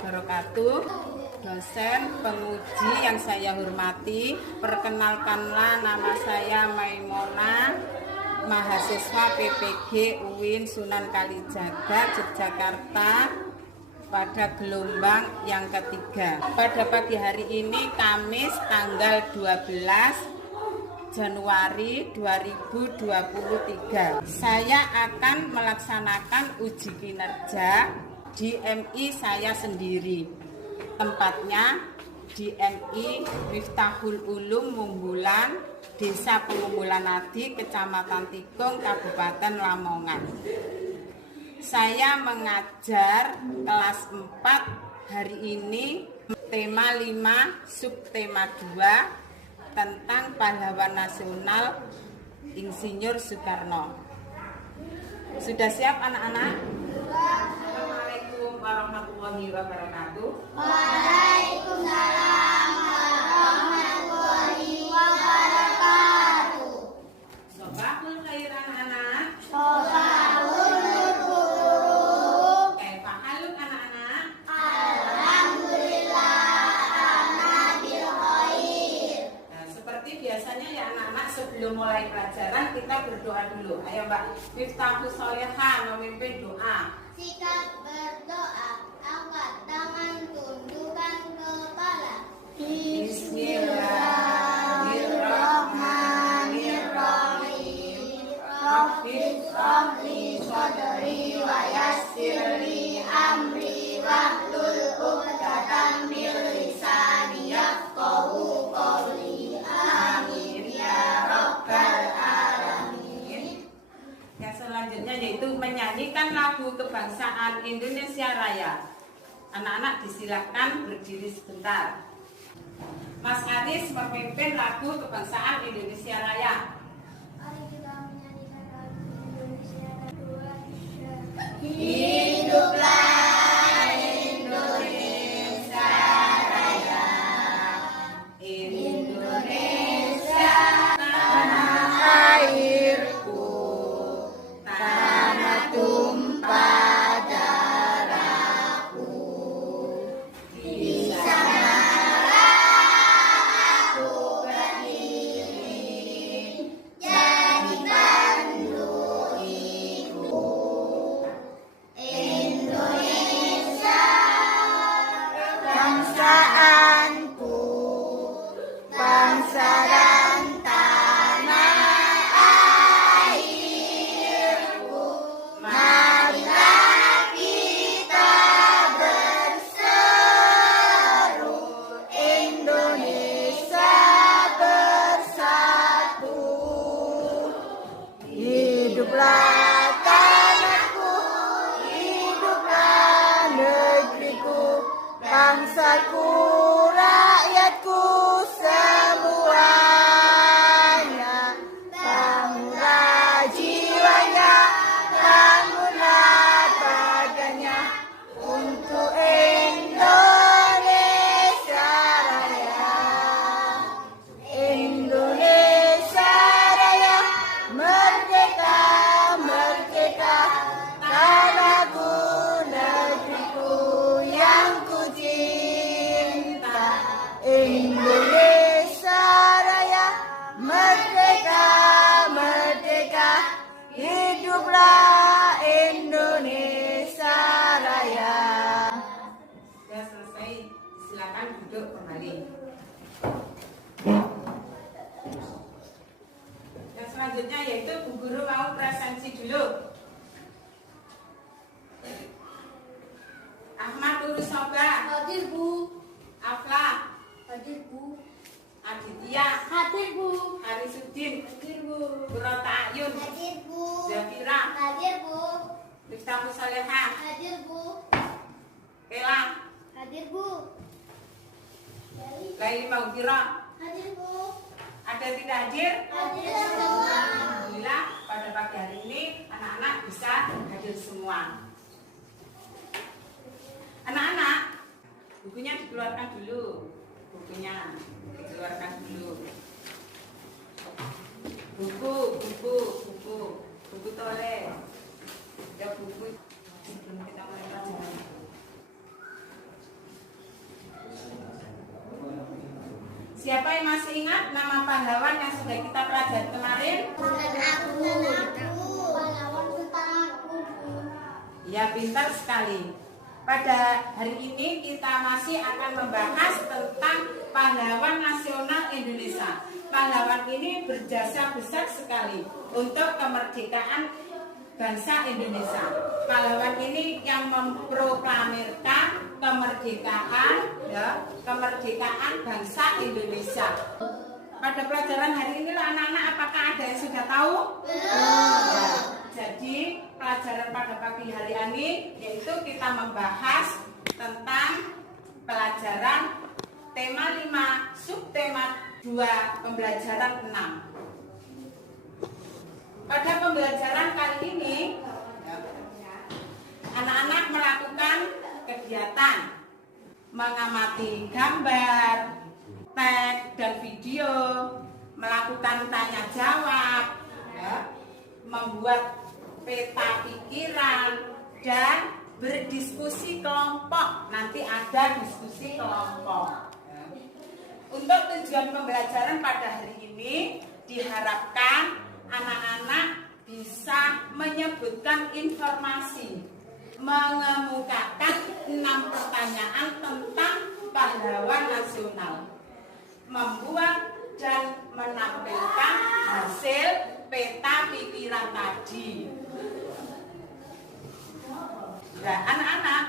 wabarakatuh. Dosen, penguji yang saya hormati, perkenalkanlah nama saya Maimunah, mahasiswa PPG UIN Sunan Kalijaga, Yogyakarta, pada gelombang yang ketiga. Pada pagi hari ini, Kamis tanggal 12 Januari 2023, saya akan melaksanakan uji kinerja di MI saya sendiri. Tempatnya di MI Miftahul Ulum Munggulan, Desa Pengumpulanadi, Kecamatan Tikung, Kabupaten Lamongan. Saya mengajar kelas 4 hari ini, tema 5, subtema 2 tentang pahlawan nasional Insinyur Soekarno. Sudah siap anak-anak? Assalamualaikum warahmatullahi wabarakatuh. Waalaikumsalam warahmatullahi wabarakatuh. Sobahul khair anak-anak. Sobahul nurul. Kaifa haluk anak-anak? Alhamdulillah ana bil khair. Nah, seperti biasanya ya anak-anak, sebelum mulai pelajaran kita berdoa dulu. Ayo Mbak, Miftahus Soleha memimpin doa. Sikap berdoa, angkat tangan, tundukkan kepala. Bismillahirrahmanirrahim. Rabbi shrahli sadri wa yassirli amri wahlul 'uqdatam min lisani yafqahu qawli. Amin ya rabbal alamin. Yang selanjutnya yaitu menyanyikan lagu kebangsaan Indonesia Raya. Anak-anak disilakan berdiri sebentar. Mas Aris memimpin lagu kebangsaan Indonesia Raya. Mari kita menyanyikan lagu Indonesia Raya. Hiduplah Indonesia Raya, Indonesia tanah airku, tanah tumpah darahku. Di sanalah aku berdiri, jadi pandu ibu. Indonesia kebangsaanku, bangsa dan tanah airku. Marilah kita berseru, Indonesia bersatu. Hiduplah tanahku, hiduplah negeriku, bangsaku, rakyatku semuanya. Bangunlah jiwanya, bangunlah badannya untuk Indonesia Raya. Indonesia Raya, merdeka, merdeka, tanahku, negeriku yang ku cinta. Indonesia Raya, merdeka, merdeka, hiduplah Indonesia Raya. Sudah selesai, silakan duduk kembali. Yang selanjutnya yaitu Bu Guru mau presensi dulu. Ahmad Urusoba, Hadir Bu. Afla, Hadir Bu. Aditya, Hadir Bu. Arisudin, Hadir Bu. Burota Ayun, Hadir Bu. Zafira, Hadir Bu. Miftahus Soleha, Hadir Bu. Kela, Hadir Bu. Laili Maudira. Hadir Bu. Ada yang tidak hadir? Hadir semua. Alhamdulillah pada pagi hari ini anak-anak bisa hadir semua. Anak-anak, bukunya dikeluarkan dulu. Bukunya dikeluarkan dulu. Buku tole. Ya buku sebelum kita mulai pelajaran. Siapa yang masih ingat nama pahlawan yang sudah kita pelajari kemarin? Pahlawan Sultan Agung. Ya, pintar sekali. Pada hari ini kita masih akan membahas tentang pahlawan nasional Indonesia. Pahlawan ini berjasa besar sekali untuk kemerdekaan bangsa Indonesia. Pahlawan ini yang memproklamirkan kemerdekaan bangsa Indonesia. Pada pelajaran hari ini anak-anak, apakah ada yang sudah tahu? Ya. Jadi pelajaran pada pagi hari ini yaitu kita membahas tentang pelajaran tema 5, subtema 2, pembelajaran 6. Pada pembelajaran kali ini anak-anak melakukan kegiatan mengamati gambar, teks dan video, melakukan tanya jawab, membuat peta pikiran, dan berdiskusi kelompok. Nanti ada diskusi kelompok. Untuk tujuan pembelajaran pada hari ini diharapkan anak-anak bisa menyebutkan informasi, mengemukakan 6 pertanyaan tentang pahlawan nasional, membuat dan menampilkan hasil peta pikiran tadi. Nah, anak-anak,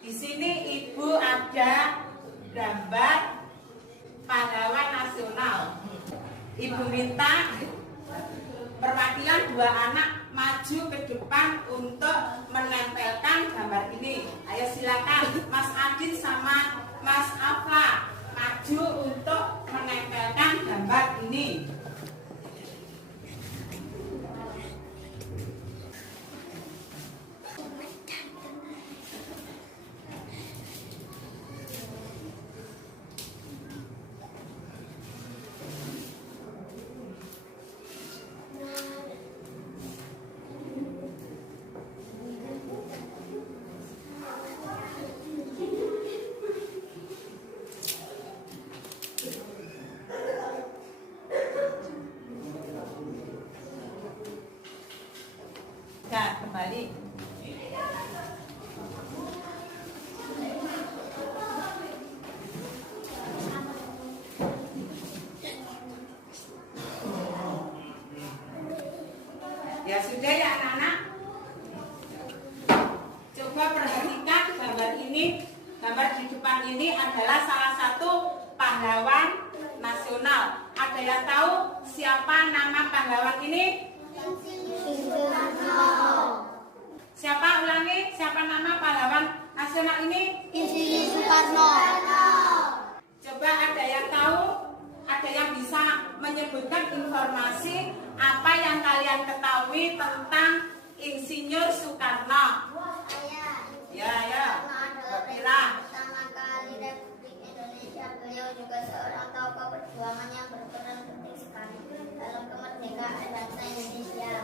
di sini ibu ada gambar pahlawan nasional. Ibu minta perwakilan 2 anak maju ke depan untuk menempelkan gambar ini. Ayo silakan Mas Adit sama Mas Afla maju untuk menempelkan gambar ini. Nah, kembali. Ya sudah ya anak-anak. Coba perhatikan gambar ini. Gambar di depan ini adalah salah satu pahlawan nasional. Ada yang tahu siapa nama pahlawan ini? Siapa ulangi? Siapa nama pahlawan nasional ini? Insinyur Soekarno. Coba ada yang tahu? Ada yang bisa menyebutkan informasi apa yang kalian ketahui tentang Insinyur Soekarno? Ya. Berkira. Pertama kali Republik Indonesia, beliau juga seorang tokoh perjuangan yang berperan penting sekali dalam kemerdekaan bangsa Indonesia.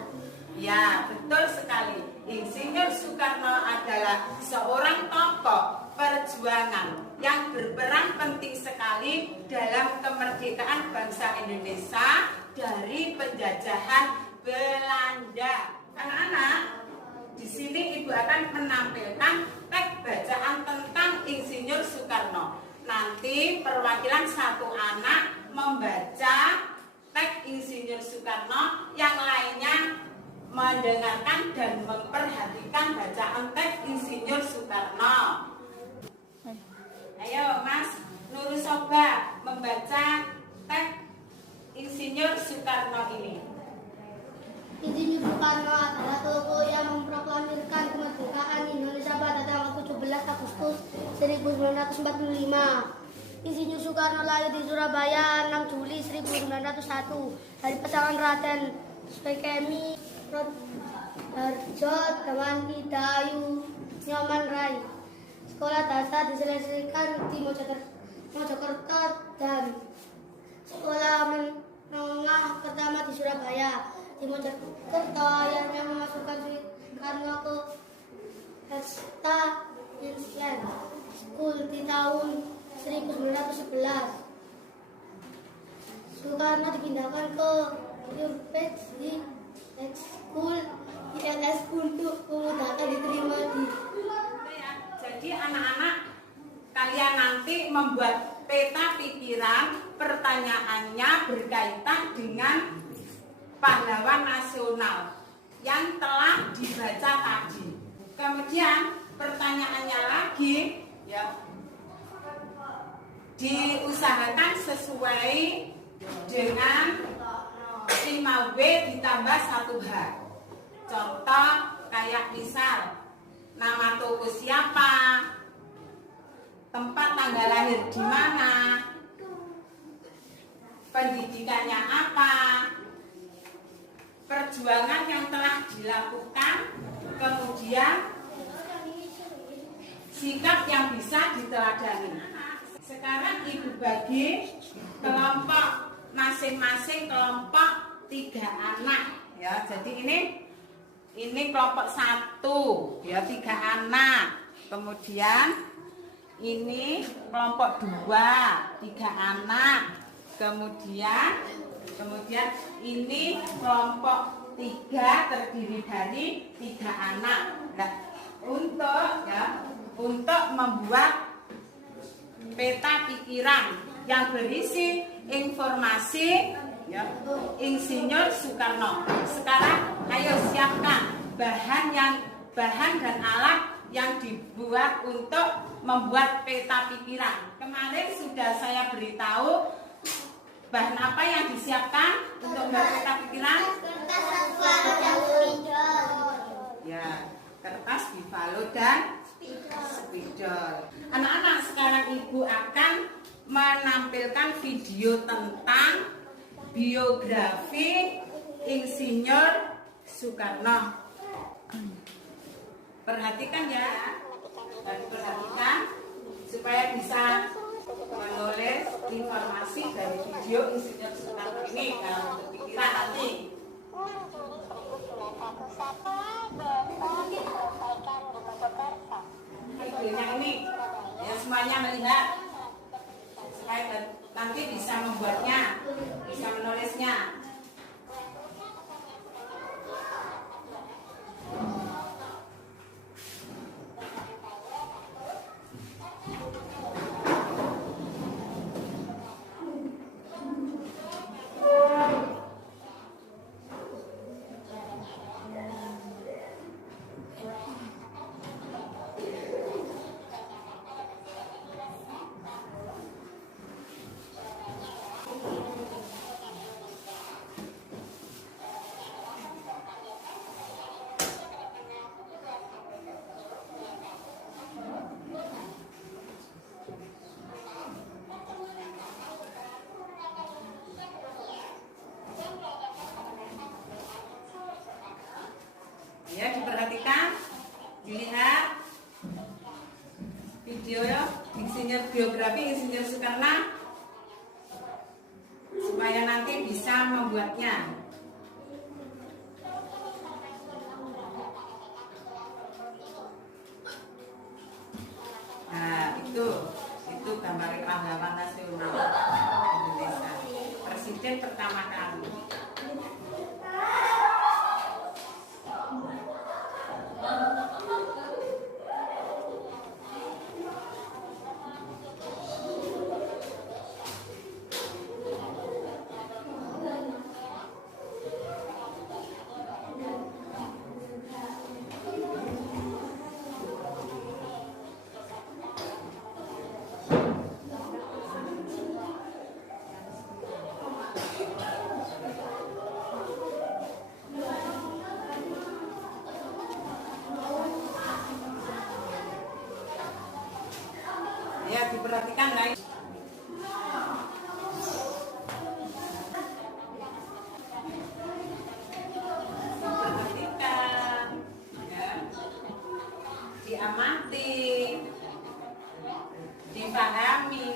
Ya, betul sekali. Insinyur Soekarno adalah seorang tokoh perjuangan yang berperan penting sekali dalam kemerdekaan bangsa Indonesia dari penjajahan Belanda. Anak-anak, di sini Ibu akan menampilkan teks bacaan tentang Insinyur Soekarno. Nanti perwakilan 1 anak membaca teks Insinyur Soekarno, yang lainnya mendengarkan dan memperhatikan bacaan teks Insinyur Soekarno. Ayo Mas Nurusoba membaca teks Insinyur Soekarno ini. Insinyur Soekarno adalah tokoh yang memproklamirkan kemerdekaan Indonesia pada tanggal 17 Agustus 1945. Insinyur Soekarno lahir di Surabaya 6 Juli 1901 dari pasangan Raden Spekemi Harjo dengan Idayu Nyoman Rai. Sekolah dasar diselesaikan di Mojokerto dan sekolah menengah pertama di Surabaya. Di Mojokerto ayahnya memasukkan Soekarno ke Hesta Island School di tahun 1911. Soekarno dipindahkan ke Purpets di School ILS untuk memudahkan diterima di. Jadi anak-anak, kalian nanti membuat peta pikiran, pertanyaannya berkaitan dengan pahlawan nasional yang telah dibaca tadi. Kemudian pertanyaannya lagi, ya, diusahakan sesuai dengan 5W ditambah 1H. Contoh kayak misal nama toko siapa, tempat tanggal lahir di mana, pendidikannya apa, perjuangan yang telah dilakukan, kemudian sikap yang bisa diteladani. Sekarang ibu bagi kelompok masing-masing kelompok 3 anak, ya. Jadi ini kelompok 1, ya, 3 anak. Kemudian ini kelompok 2, 3 anak. Kemudian ini kelompok 3 terdiri dari 3 anak. Nah, untuk membuat peta pikiran yang berisi informasi, ya, Insinyur Soekarno. Sekarang ayo siapkan bahan dan alat yang dibuat untuk membuat peta pikiran. Kemarin sudah saya beritahu bahan apa yang disiapkan untuk membuat peta pikiran. Kertas, dan spidol. Ya, kertas, bivalo dan spidol. Anak-anak, sekarang ibu akan menampilkan video tentang biografi Insinyur Soekarno. Perhatikan ya, dan perhatikan supaya bisa menulis informasi dari video Insinyur Soekarno ini dalam bentuk pikiran nanti. Videonya ini, ya, semuanya melihat supaya nanti bisa membuatnya, bisa menulisnya. Ya, diperhatikan, dilihat video biografi Insinyur Soekarno supaya nanti bisa membuatnya. Nah, itu gambar pahlawan nasional Indonesia, presiden pertama kali. Ya, diperhatikan guys. Perhatikan, ya. Diamati, dipahami.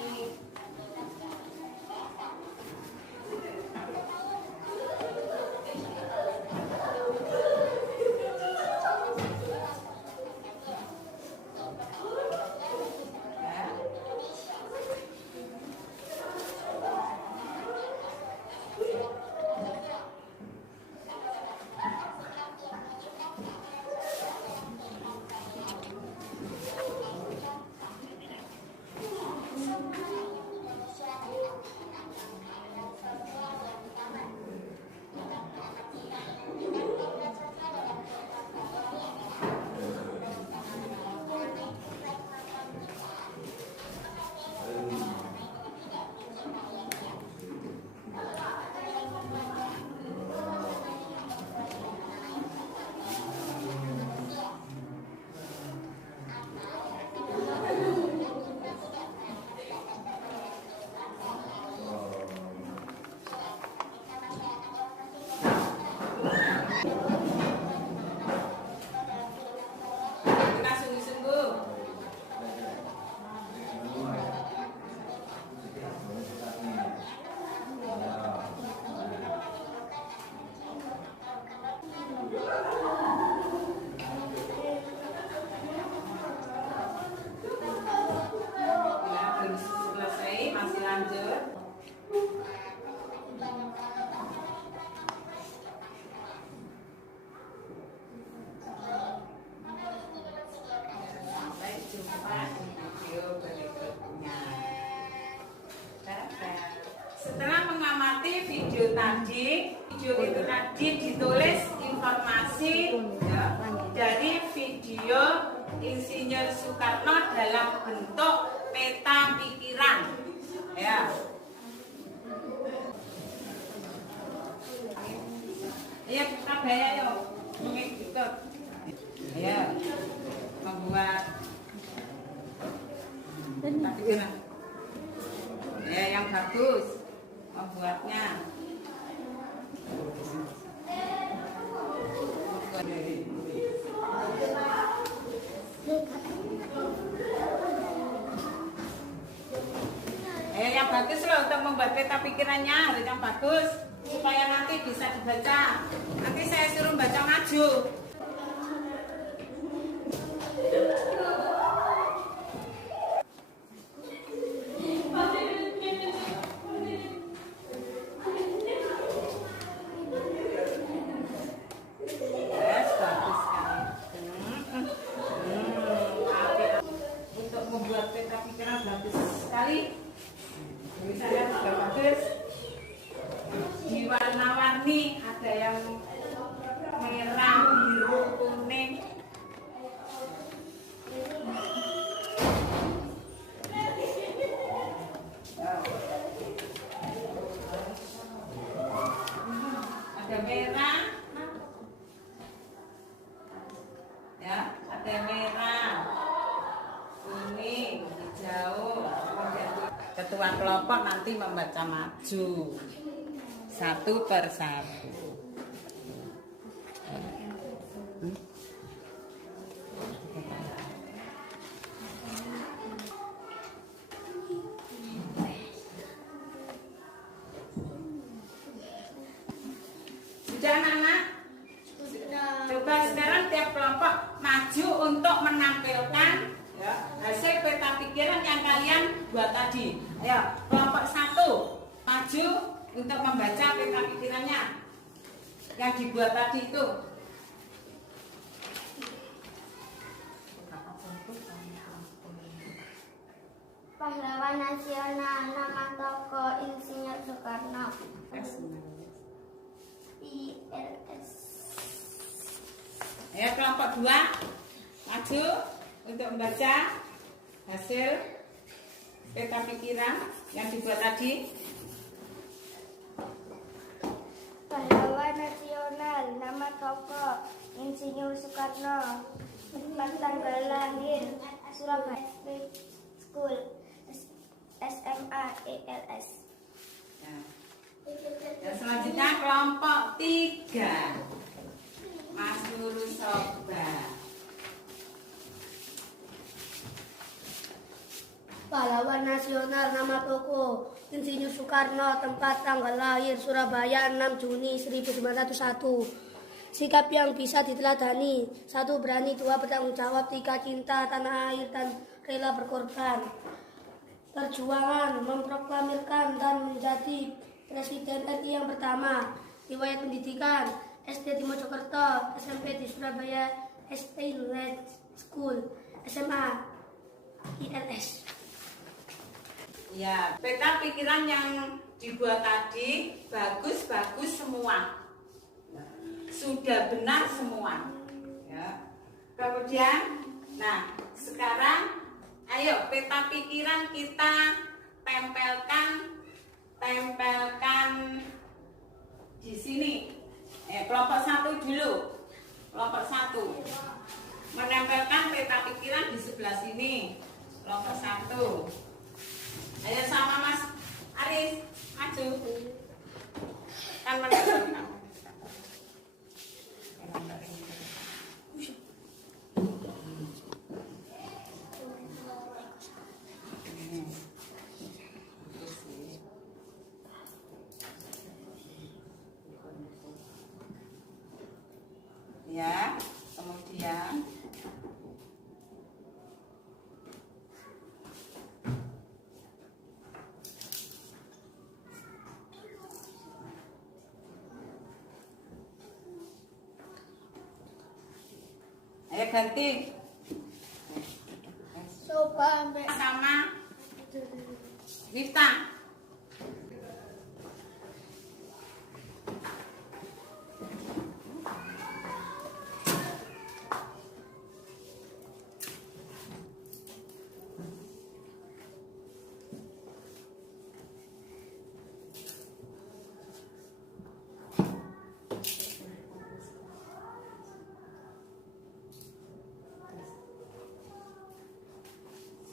itu tadi ditulis informasi ya, dari video Insinyur Soekarno dalam bentuk peta pikiran ya. Iya, kita bayar yuk mengikut ya, membuat peta pikiran ya yang bagus membuatnya. Yang bagus loh untuk membuat peta pikirannya, harus yang bagus supaya nanti bisa dibaca. Nanti saya suruh baca maju. Untuk membuat peta pikiran bagus sekali. Misalnya sudah bagus, diwarna-warni, ada yang merah, biru, kuning. Ada merah, ya, ada merah, kuning, hijau. Ketua kelompok nanti membaca maju satu per satu. Sudah anak-anak? Coba sekarang tiap kelompok maju untuk menampilkan ya, hasil peta pikiran yang kalian buat tadi. Ayo, kelompok 1 maju untuk membaca peta pikirannya yang dibuat tadi itu. Pahlawan nasional, nama tokoh Insinyur Soekarno. ILS. Ya, kelompok 2 maju untuk membaca hasil peta pikiran yang dibuat tadi. Pahlawan nasional, nama tokoh Insinyur Soekarno. Tempat tanggal lahir Surabaya School, SMA ILS. Dan selanjutnya kelompok 3 Mas Guru Soba. Pahlawan nasional, nama tokoh Insinyur Soekarno, tempat tanggal lahir Surabaya 6 Juni 1901. Sikap yang bisa diteladani: 1. Berani, 2. Bertanggung jawab, 3. Cinta tanah air dan rela berkorban. Perjuangan memproklamirkan dan menjadi Presiden RI yang pertama. Riwayat pendidikan: SD di Mojokerto, SMP di Surabaya State School, SMA ILS. Ya, peta pikiran yang dibuat tadi bagus-bagus semua. Sudah benar semua. Ya. Kemudian, nah, sekarang ayo peta pikiran kita tempelkan di sini. Kelompok 1 dulu. Kelompok 1 menempelkan peta pikiran di sebelah sini. Kelompok 1. Ayo sama Mas Aris, maju. Kan menempelkan. Ya, kemudian ayo ganti. Coba Sama Miftah.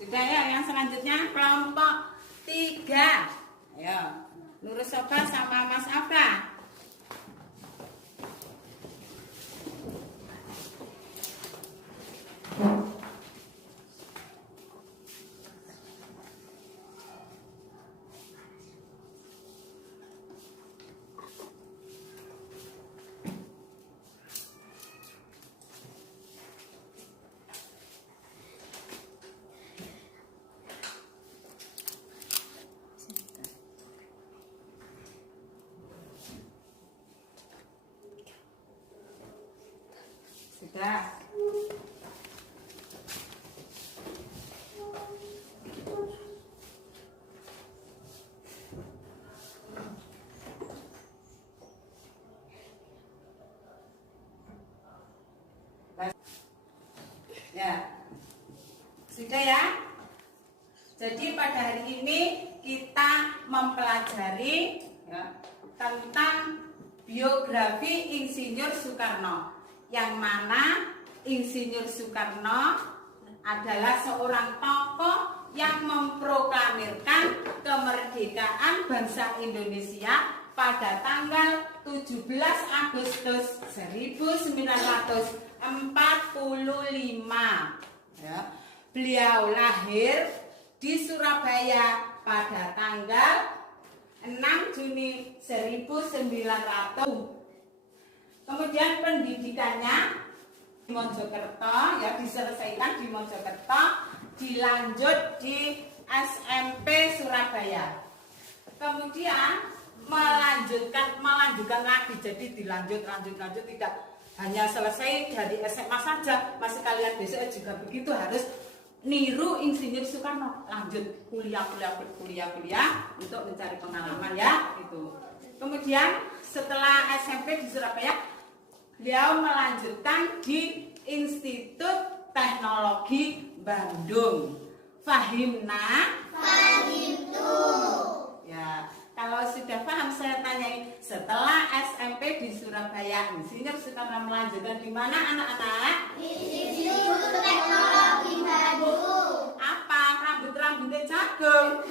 Sudah ya, yang selanjutnya kelompok 3. Ayo, Nurul Soba sama Mas Abah. Sudah. Ya. Sudah ya? Jadi pada hari ini kita mempelajari ya, tentang biografi Insinyur Soekarno, yang mana Insinyur Soekarno adalah seorang tokoh yang memproklamirkan kemerdekaan bangsa Indonesia pada tanggal 17 Agustus 1945. Ya. Beliau lahir di Surabaya pada tanggal 6 Juni 1900. Kemudian pendidikannya di Mojokerto, ya diselesaikan di Mojokerto, dilanjut di SMP Surabaya. Kemudian melanjutkan lagi, jadi lanjut tidak hanya selesai dari SMA saja, masih kalian besok juga begitu, harus niru Insinyur Soekarno, lanjut kuliah untuk mencari pengalaman ya itu. Kemudian setelah SMP di Surabaya, beliau melanjutkan di Institut Teknologi Bandung. Fahimna? Fahimtu. Ya, kalau sudah paham saya tanyai, setelah SMP di Surabaya, Insinyur Soekarno melanjutkan di mana anak-anak? Institut Teknologi Bandung. Apa? Rambutnya jagung.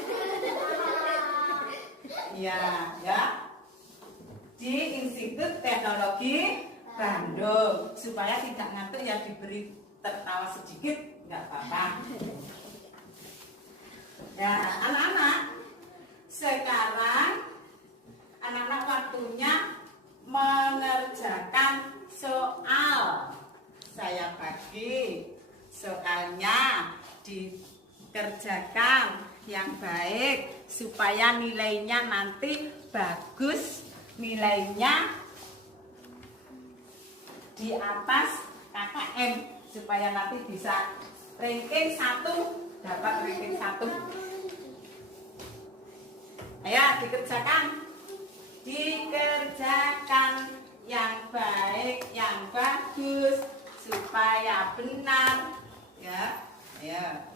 Iya, ya. Di Institut Teknologi Bandung, supaya tidak ngantuk ya, diberi tertawa sedikit nggak apa-apa. Ya, anak-anak, sekarang anak-anak waktunya mengerjakan soal. Saya bagi soalnya, dikerjakan yang baik supaya nilainya nanti bagus, nilainya di atas KKM, supaya nanti bisa ranking 1, dapat ranking 1. Ayo dikerjakan yang baik, yang bagus, supaya benar ya. Ayo.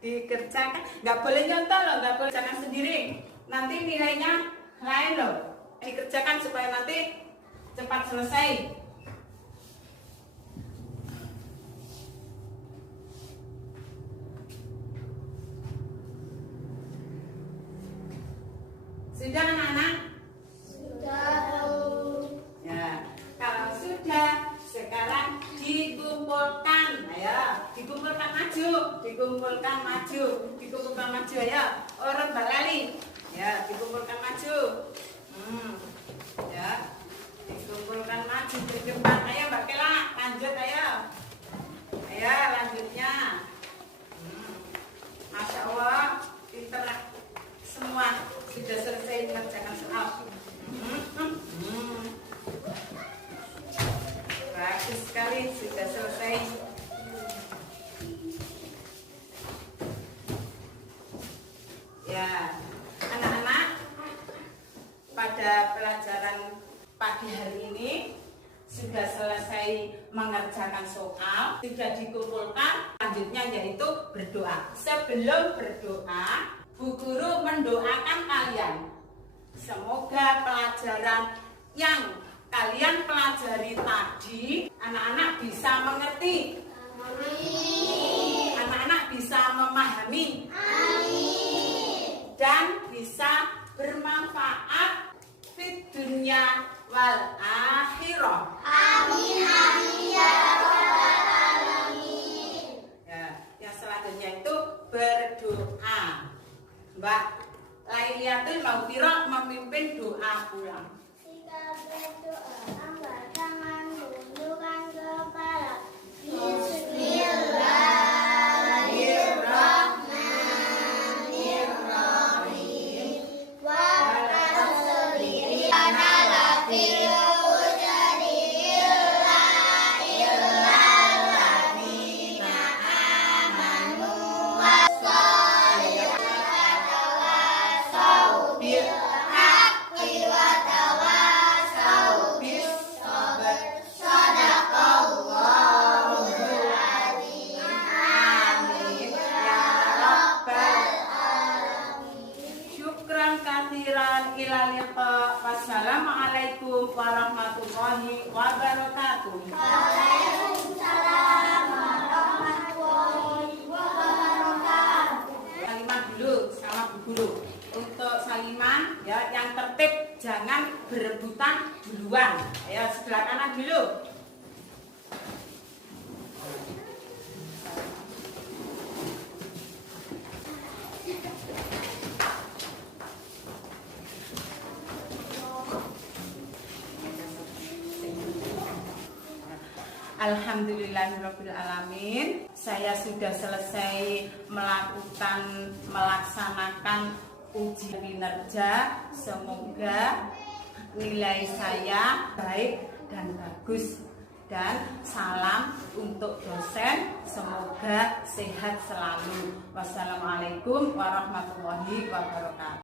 Dikerjakan, nggak boleh nyontoh loh, nggak boleh jangan sendiri, nanti nilainya lain loh. Dikerjakan supaya nanti cepat selesai. Sudah anak-anak? Sudah. Ya, kalau sudah, sekarang dikumpulkan. Ayo, dikumpulkan maju, ayo. Orang balali. Ya, dikumpulkan maju. Ya, dikumpulkan maju ke depan. Ayo Mbak Kela, lanjut ayo. Ayo, lanjutnya. Masya Allah, pinter semua, sudah selesai mengerjakan soal. Bagus sekali, sudah selesai. Ya, anak-anak, pada pelajaran pagi hari ini sudah selesai mengerjakan soal, sudah dikumpulkan. Selanjutnya yaitu berdoa. Sebelum berdoa, Bu Guru mendoakan kalian, semoga pelajaran yang kalian pelajari tadi, anak-anak bisa mengerti. Anak-anak bisa memahami. Dan bisa bermanfaat di dunia wal akhirah. Amin amin ya rabbal alamin. Ya, yang selanjutnya itu berdoa. Mbak Lailatul Maghfirah memimpin doa pulang. Jika berdoa, angkat tangan, tundukkan kepala. Bismillahirrahmanirrahim. Wa tasbih ana lafil ujadi illa alladzina amanu wa tawassaw bil haqqi wa tawassaw bis sabr. Shadaqallahul adzim. Amin ya rabbal syukran katsiran ila liqa. Wassalamualaikum warahmatullahi wabarakatuh. Waalaikumsalam warahmatullahi wabarakatuh. Saliman dulu sama Bu Guru. Untuk saliman ya yang tertib, jangan berebutan duluan. Ayo sebelah kanan dulu. Alhamdulillahirrabbilalamin. Saya sudah selesai melaksanakan uji kinerja. Semoga nilai saya baik dan bagus. Dan salam untuk dosen, semoga sehat selalu. Wassalamualaikum warahmatullahi wabarakatuh.